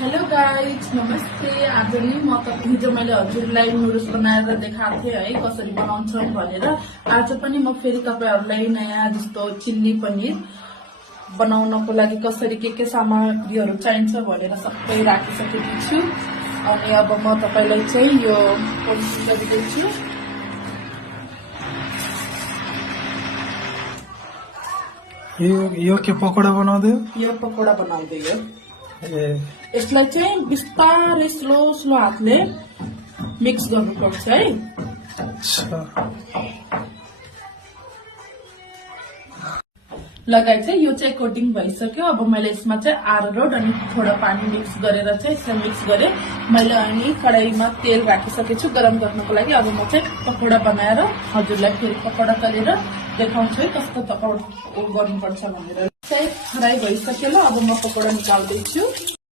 Hello guys नमस्ते। आज नि म हिजो मैले हजुरलाई नुडल्स बनाएर देखाएको थिएँ है कसरी बनाउँछौं भनेर। आज पनि म फेरि तपाईहरुलाई नयाँ जस्तो चिल्ली पनीर बनाउनको लागि कसरी के सामग्रीहरु चाहिन्छ भनेर सबै राखिसकेकी छु। अनि अब म तपाईलाई चाहिँ यो प्रोसेस गरिदिन्छु। यो के पकोडा बनाउँदै? यो पकोडा बनाउँदै हो। यसलाई चाहिँ बिस्तारै स्लो हातले मिक्स गर्नुपर्छ है। लगाइ चाहिँ यो चाहिँ कोटिङ भइसक्यो। अब मैले यसमा चाहिँ आरारोट अनि थोड़ा पानी मिक्स गरेर चाहिँ यसलाई मिक्स गरे। मैले अनि कडाईमा तेल राखिसकेको छु गरम गर्नको लागि। अब म चाहिँ पकोडा बनाएर हजुरलाई फेरि पकोडा गरेर देखाउँछु है कस्तो पकोडा गर्नुपर्छ भनेर। चाहिँ फ्राई भइसक्यो ल। अब म पकोडा निकाल्दैछु।